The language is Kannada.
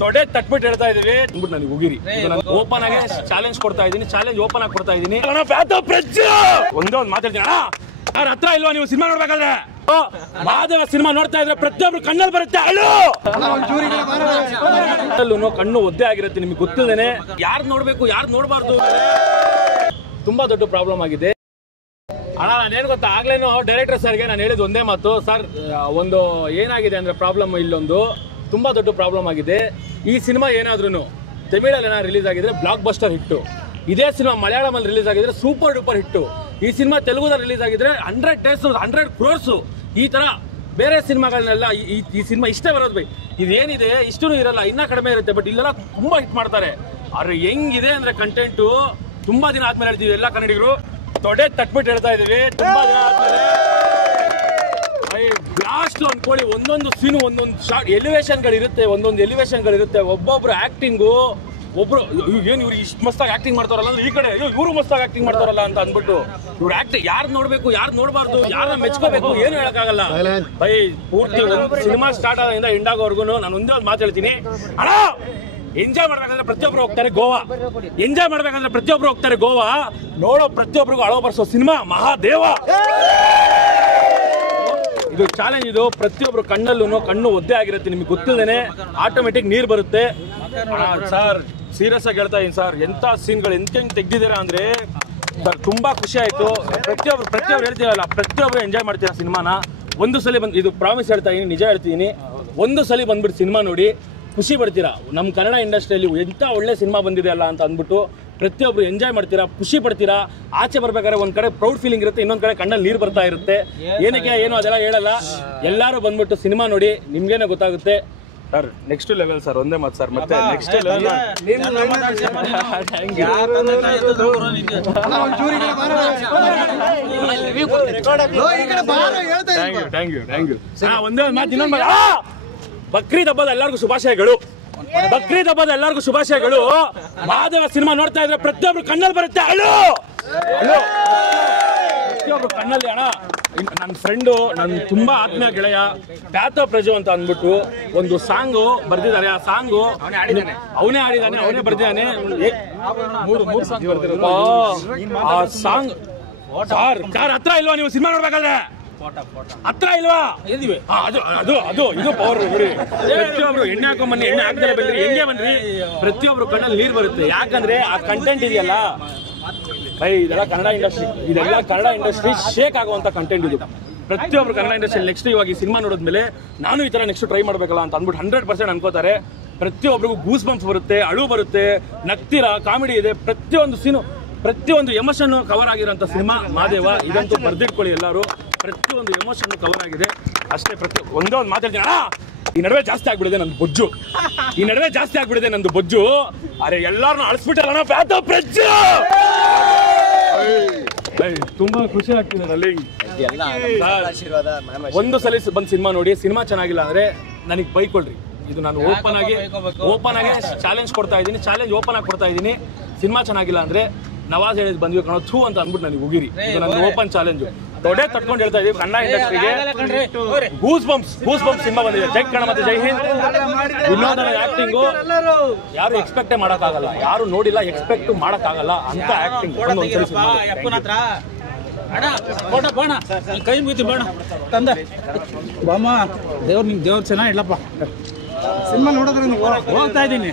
ತೊಡೆ ತಟ್ಬಿಟ್ಟು ಹೇಳ್ತಾ ಇದೀವಿ ಅಂದ್ಬಿಟ್ಟು ನನಗೆ ಹೋಗಿರಿ ಓಪನ್ ಆಗಿ ಚಾಲೆಂಜ್ ಕೊಡ್ತಾ ಇದೀನಿ, ಚಾಲೆಂಜ್ ಓಪನ್ ಆಗಿ ಕೊಡ್ತಾ ಇದೀನಿ. ಒಂದೇ ಒಂದು ಮಾತಾಡ್ತೀನಿ ಅಣ್ಣ, ಯಾರ ಹತ್ರ ಇಲ್ವಾ ನೀವು ಸಿನಿಮಾ ನೋಡ್ಬೇಕಾದ್ರೆ? ಮಾದೇವ ಸಿನಿಮಾ ನೋಡ್ತಾ ಇದ್ರೆ ಪ್ರತಿಯೊಬ್ರು ಕಣ್ಣಲ್ಲಿ ಬರುತ್ತೆ ಅಳು. ಕಣ್ಣು ಒದ್ದೆ ಆಗಿರುತ್ತೆ, ನಿಮ್ಗೆ ಗೊತ್ತಿಲ್ಲದೇನೆ ಯಾರು ನೋಡ್ಬೇಕು ಯಾರು ನೋಡ್ಬಾರ್ದು ತುಂಬಾ ದೊಡ್ಡ ಪ್ರಾಬ್ಲಮ್ ಆಗಿದೆ ಅಣ್ಣ. ನಾನೇನು ಗೊತ್ತಾ, ಆಗ್ಲೇನು ಡೈರೆಕ್ಟರ್ ಸರ್ಗೆ ನಾನು ಹೇಳಿದ್ ಒಂದೇ ಮಾತು, ಸರ್ ಒಂದು ಏನಾಗಿದೆ ಅಂದ್ರೆ ಪ್ರಾಬ್ಲಮ್ ಇಲ್ಲೊಂದು ತುಂಬಾ ದೊಡ್ಡ ಪ್ರಾಬ್ಲಮ್ ಆಗಿದೆ. ಈ ಸಿನಿಮಾ ಏನಾದ್ರೂ ತಮಿಳಲ್ಲಿ ಏನಾದ್ರು ರಿಲೀಸ್ ಆಗಿದ್ರೆ ಬ್ಲಾಕ್ ಬಸ್ಟರ್ ಹಿಟ್ಟು, ಇದೇ ಸಿನಿಮಾ ಮಲಯಾಳಮಲ್ಲಿ ರಿಲೀಸ್ ಆಗಿದ್ರೆ ಸೂಪರ್ ಡೂಪರ್ ಹಿಟ್ಟು, ಈ ಸಿನಿಮಾ ತೆಲುಗುದಲ್ಲಿ ರಿಲೀಸ್ ಆಗಿದ್ರೆ 100 crores. ಈ ತರ ಬೇರೆ ಸಿನಿಮಾಗಳನ್ನೆಲ್ಲ ಈ ಸಿನಿಮಾ ಇಷ್ಟೇ ಬರೋದು ಬೈ, ಇದೇನಿದೆ ಇಷ್ಟೂ ಇರಲ್ಲ, ಇನ್ನ ಕಡಿಮೆ ಇರುತ್ತೆ. ಬಟ್ ಇಲ್ಲೆಲ್ಲ ತುಂಬಾ ಹಿಟ್ ಮಾಡ್ತಾರೆ. ಆದ್ರೆ ಹೆಂಗಿದೆ ಅಂದ್ರೆ ಕಂಟೆಂಟು ತುಂಬಾ ದಿನ ಆದ್ಮೇಲೆ ಹೇಳ್ತೀವಿ ಎಲ್ಲ ಕನ್ನಡಿಗರು ತೊಡೆ ತಟ್ಬಿಟ್ಟು ಹೇಳ್ತಾ ಇದೀವಿ. ತುಂಬಾ ದಿನ ಆದ್ಮೇಲೆ ಬ್ಲಾಸ್ಟ್ ಅನ್ಕೊಳ್ಳಿ, ಒಂದೊಂದು ಸೀನು ಒಂದೊಂದು ಶಾರ್ಟ್ ಎಲಿವೇಶನ್ಗಳಿರುತ್ತೆ, ಒಬ್ಬೊಬ್ರು ಆಕ್ಟಿಂಗು, ಒಬ್ರು ಏನು ಇವ್ರು ಇಷ್ಟು ಮಸ್ತಾಗಿ ಆಕ್ಟಿಂಗ್ ಮಾಡ್ತಾರಲ್ಲ ಅಂದ್ರೆ ಈ ಕಡೆ ಇವರು ಮಸ್ತಾಗಿ ಆಕ್ಟಿಂಗ್ ಮಾಡ್ತಾರಲ್ಲ ಅಂತ ಅಂದ್ಬಿಟ್ಟು ಇವ್ರು ಆಕ್ಟಿಂಗ್ ಯಾರು ನೋಡ್ಬೇಕು ಯಾರು ನೋಡ್ಬಾರ್ದು ಯಾರನ್ನ ಮೆಚ್ಕೋಬೇಕು ಏನು ಹೇಳಕ್ಕಾಗಲ್ಲ ಬೈ. ಪೂರ್ತಿ ಸಿನಿಮಾ ಸ್ಟಾರ್ಟ್ ಆಗೋದ್ರಿಂದ ಎಂಡ್ ಆಗೋವರೆಗೂ ನಾನು ಒಂದೇ ಒಂದು ಮಾತು ಹೇಳ್ತೀನಿ ಅಣ್ಣ, ಎಂಜಾಯ್ ಮಾಡ್ಬೇಕಂದ್ರೆ ಪ್ರತಿಯೊಬ್ರು ಹೋಗ್ತಾರೆ ಗೋವಾ, ನೋಡೋ ಪ್ರತಿಯೊಬ್ಬರಿಗೂ ಅಳೋ ಬರ್ಸೋ ಸಿನಿಮಾ ಮಹಾದೇವ. ಇದು ಚಾಲೆಂಜ್, ಇದು ಪ್ರತಿಯೊಬ್ರು ಕಣ್ಣಲ್ಲೂ ಕಣ್ಣು ಒದ್ದೆ ಆಗಿರುತ್ತೆ, ನಿಮ್ಗೆ ಗೊತ್ತಿಲ್ಲದೇನೆ ಆಟೋಮೆಟಿಕ್ ನೀರು ಬರುತ್ತೆ. ಸರ್ ಸೀರಿಯಸ್ ಆಗಿ ಹೇಳ್ತಾ ಇದೀನಿ ಸರ್, ಎಂತ ಸೀನ್ಗಳು ಎಂತೆಂಗ್ ತೆಗ್ದಿದ್ದೀರಾ ಅಂದ್ರೆ ಸರ್ ತುಂಬಾ ಖುಷಿ ಆಯ್ತು. ಪ್ರತಿಯೊಬ್ರು ಹೇಳ್ತೀರಲ್ಲ, ಪ್ರತಿಯೊಬ್ರು ಎಂಜಾಯ್ ಮಾಡ್ತೀರಾ ಸಿನಿಮಾನ. ಒಂದು ಸಲ ಬಂದು, ಇದು ಪ್ರಾಮಿಸ್ ಹೇಳ್ತಾ ಇದೀನಿ, ನಿಜ ಹೇಳ್ತಿದ್ದೀನಿ, ಒಂದು ಸಲ ಬಂದ್ಬಿಟ್ಟು ಸಿನಿಮಾ ನೋಡಿ ಖುಷಿ ಪಡ್ತೀರಾ. ನಮ್ಮ ಕನ್ನಡ ಇಂಡಸ್ಟ್ರಿಯಲ್ಲಿ ಎಂಥ ಒಳ್ಳೆ ಸಿನಿಮಾ ಬಂದಿದೆ ಅಲ್ಲ ಅಂತ ಅಂದ್ಬಿಟ್ಟು ಪ್ರತಿಯೊಬ್ರು ಎಂಜಾಯ್ ಮಾಡ್ತೀರಾ, ಖುಷಿ ಪಡ್ತೀರಾ. ಆಚೆ ಬರ್ಬೇಕಾದ್ರೆ ಒಂದ್ ಕಡೆ ಪ್ರೌಡ್ ಫೀಲಿಂಗ್ ಇರುತ್ತೆ, ಇನ್ನೊಂದ್ ಕಡೆ ಕಣ್ಣಲ್ಲಿ ನೀರು ಬರ್ತಾ ಇರುತ್ತೆ. ಏನಕ್ಕೆ ಏನು ಅದೆಲ್ಲ ಹೇಳಲ್ಲ, ಎಲ್ಲರೂ ಬಂದ್ಬಿಟ್ಟು ಸಿನಿಮಾ ನೋಡಿ ನಿಮ್ಗೇನೆ ಗೊತ್ತಾಗುತ್ತೆ. ಸರ್ ನೆಕ್ಸ್ಟ್ ಲೆವೆಲ್ ಸರ್, ಒಂದೇ ಮಾತು ಸರ್, ಮತ್ತೆ ನೆಕ್ಸ್ಟ್ ಲೆವೆಲ್. ಒಂದೇ ಮಾತು, ಇನ್ನೊಂದು ಬಕ್ರೀದ್ ಹಬ್ಬದ ಎಲ್ಲರಿಗೂ ಶುಭಾಶಯಗಳು. ಮಾದೇವ ಸಿನಿಮಾ ನೋಡ್ತಾ ಇದ್ರೆ ಪ್ರತಿಯೊಬ್ರು ಕಣ್ಣಲ್ಲಿ ಬರುತ್ತೆ ಅಳು. ಪ್ರತಿಯೊಬ್ರು ಕಣ್ಣಲ್ಲಿ ಅಣ್ಣ. ನನ್ನ ಫ್ರೆಂಡು, ನನ್ನ ತುಂಬಾ ಆತ್ಮೀಯ ಗೆಳೆಯ ಪ್ಯಾತೋ ಪ್ರಜು ಅಂತ ಅಂದ್ಬಿಟ್ಟು ಒಂದು ಸಾಂಗು ಬರ್ದಿದ್ದಾರೆ. ಆ ಸಾಂಗು ಅವನೇ ಆಡಿದಾನೆ, ಅವನೇ ಬರ್ದಿದ್ದಾನೆ. ಆ ಸಾಂಗ್ ಸರ್ ಹತ್ರ ಇಲ್ವಾ ನೀವು ಸಿನಿಮಾ ನೋಡ್ಬೇಕಾದ್ರೆ? ಹತ್ರ ಇಲ್ವಾ? ಇದು ಪವರ್ ಬಿಡಿ. ಪ್ರತಿಯೊಬ್ರು ಎಣ್ಣೆ ಹಾಕೊಂಡ್ ಎಣ್ಣೆ ಹಾಕ್ತಾರೆ ಬನ್ರಿ, ಹೆಂಗೆ ಬನ್ರಿ, ಪ್ರತಿಯೊಬ್ರು ಕಣ್ಣಲ್ಲಿ ನೀರು ಬರುತ್ತೆ. ಯಾಕಂದ್ರೆ ಆ ಕಂಟೆಂಟ್ ಇದೆಯಲ್ಲ ಬೈ, ಇದೆಲ್ಲ ಕನ್ನಡ ಇಂಡಸ್ಟ್ರಿ ಶೇಕ್ ಆಗುವಂತ ಕಂಟೆಂಟ್ ಇದು. ಪ್ರತಿಯೊಬ್ರು ಕನ್ನಡ ಇಂಡಸ್ಟ್ರಿ ನೆಕ್ಸ್ಟ್ ಇವಾಗ ಈ ಸಿನಿಮಾ ನೋಡಿದ್ಮೇಲೆ ನಾನು ಈ ತರ ನೆಕ್ಸ್ಟ್ ಟ್ರೈ ಮಾಡ್ಬೇಕಲ್ಲ ಅಂತ ಅಂದ್ಬಿಟ್ಟು 100% ಅನ್ಕೋತಾರೆ. ಪ್ರತಿಯೊಬ್ಬರಿಗೂ ಗೂಸ್ ಬಂಪ್ಸ್ ಬರುತ್ತೆ, ಅಳು ಬರುತ್ತೆ, ನಗ್ತೀರಾ, ಕಾಮಿಡಿ ಇದೆ. ಪ್ರತಿಯೊಂದು ಸೀನು, ಪ್ರತಿಯೊಂದು ಎಮೋಷನ್ ಕವರ್ ಆಗಿರೋಂಥ ಸಿನಿಮಾ ಮಾದೇವ. ಇದಂತೂ ಬರ್ದಿಟ್ಕೊಳ್ಳಿ ಎಲ್ಲರೂ, ಪ್ರತಿಯೊಂದು ಎಮೋಷನ್ ಕವರ್ ಆಗಿದೆ ಅಷ್ಟೇ. ಒಂದೇ ಒಂದು ಮಾತಾಡ್ತೀನಿ ಅಣ್ಣ, ಈ ನಡುವೆ ಜಾಸ್ತಿ ಆಗ್ಬಿಡಿದೆ ನಂದು ಬೊಜ್ಜು. ಅರೆ ಎಲ್ಲಾರನ್ನೂ ಅಳಿಸ್ಬಿಟ್ಟಲ್ಲ ಪ್ಯಾತೋ ಪ್ರಜ್ಜು. ತುಂಬಾ ಖುಷಿ ಆಗ್ತಿದೆ ನಲ್ಲಿ. ಒಂದು ಸಲ ಬಂದು ಸಿನಿಮಾ ನೋಡಿ, ಸಿನಿಮಾ ಚೆನ್ನಾಗಿಲ್ಲ ಅಂದ್ರೆ ನನಗೆ ಬೈಕೊಳ್ರಿ. ಇದು ನಾನು ಓಪನ್ ಆಗಿ ಚಾಲೆಂಜ್ ಕೊಡ್ತಾ ಇದ್ದೀನಿ, ಚಾಲೆಂಜ್ ಓಪನ್ ಆಗಿ ಕೊಡ್ತಾ ಇದ್ದೀನಿ. ಸಿನಿಮಾ ಚೆನ್ನಾಗಿಲ್ಲ ಅಂದ್ರೆ ನವಾಜ್ ಹೇಳಿದ್ ಬಂದ್ವಿ ಕಣೋ ಥೂ ಅಂತ ಅಂದ್ಬಿಟ್ಟು ನನಗೆ ಹೋಗಿರಿ. ಇದು ನನ್ನ ಓಪನ್ ಚಾಲೆಂಜ್. ತೊಡೆ ತಟ್ಕೊಂಡು ಹೇಳ್ತಾ ಇದೀವಿ, ಕನ್ನಡ ಇಂಡಸ್ಟ್ರಿಗೆ ಗೂಸ್ ಬಂಪ್ಸ್ ಸಿನಿಮಾ ಬಂದಿದೆ. ಜೈ ಕನ್ನಡ ಮತ್ತೆ ಜೈ ಹಿಂದ್. ವಿನೋದನ ಆಕ್ಟಿಂಗು ಯಾರು ಎಕ್ಸ್ಪೆಕ್ಟೇ ಮಾಡಕ್ಕಾಗಲ್ಲ, ಯಾರು ನೋಡಿಲ್ಲ ಎಕ್ಸ್ಪೆಕ್ಟ್ ಮಾಡಕ್ಕಾಗಲ್ಲ ಅಂತ ಆಕ್ಟಿಂಗ್. ಕೈ ಮುಗಿತು ಬೇಡ ತಂದ ಬಾಮ, ದೇವ್ರು ಚೆನ್ನಾಗಿ ಇಲ್ಲಪ್ಪ. ಸಿನಿಮಾ ನೋಡೋದ್ರಿಂದ ಹೋಗ್ತಾ ಇದ್ದೀನಿ.